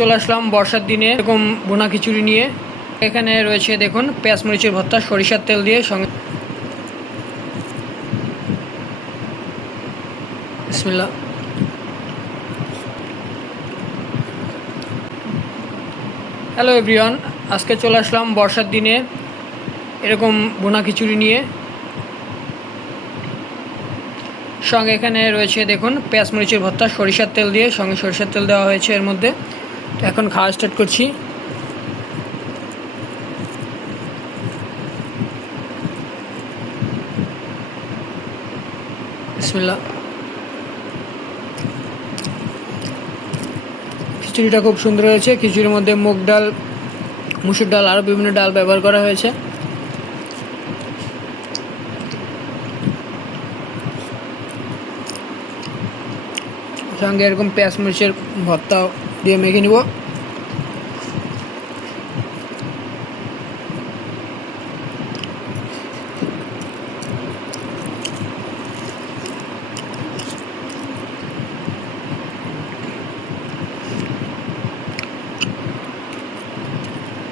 চলে আসলাম বর্ষার দিনে এরকম বোনা খিচুড়ি নিয়ে। এখানে রয়েছে দেখুন পেঁয়াজ মরিচের ভর্তা সরিষার তেল দিয়ে, সঙ্গে বিসমিল্লাহ। হ্যালো এভরিওয়ান, আজকে চলে আসলাম বর্ষার দিনে এরকম বোনা খিচুড়ি নিয়ে। সঙ্গে এখানে রয়েছে দেখুন পেঁয়াজ মরিচের ভর্তা সরিষার তেল দিয়ে, সঙ্গে সরিষার তেল দেওয়া হয়েছে এর মধ্যে। তো এখন খাওয়া স্টার্ট করছি। বিসমিল্লাহ। খিচুড়িটা খুব সুন্দর হয়েছে। খিচুড়ির মধ্যে মুগ ডাল, মুসুর ডাল, আরও বিভিন্ন ডাল ব্যবহার করা হয়েছে। সঙ্গে এরকম পেঁয়াজ মরিচের ভর্তা দিয়ে মেখে নিব।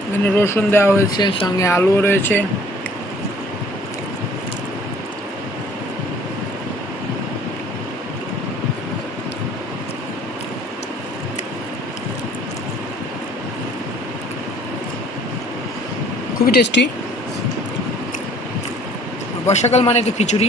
এখানে রসুন দেওয়া হয়েছে, সঙ্গে আলুও রয়েছে। খুবই টেস্টি। বর্ষাকাল মানে তো খিচুড়ি।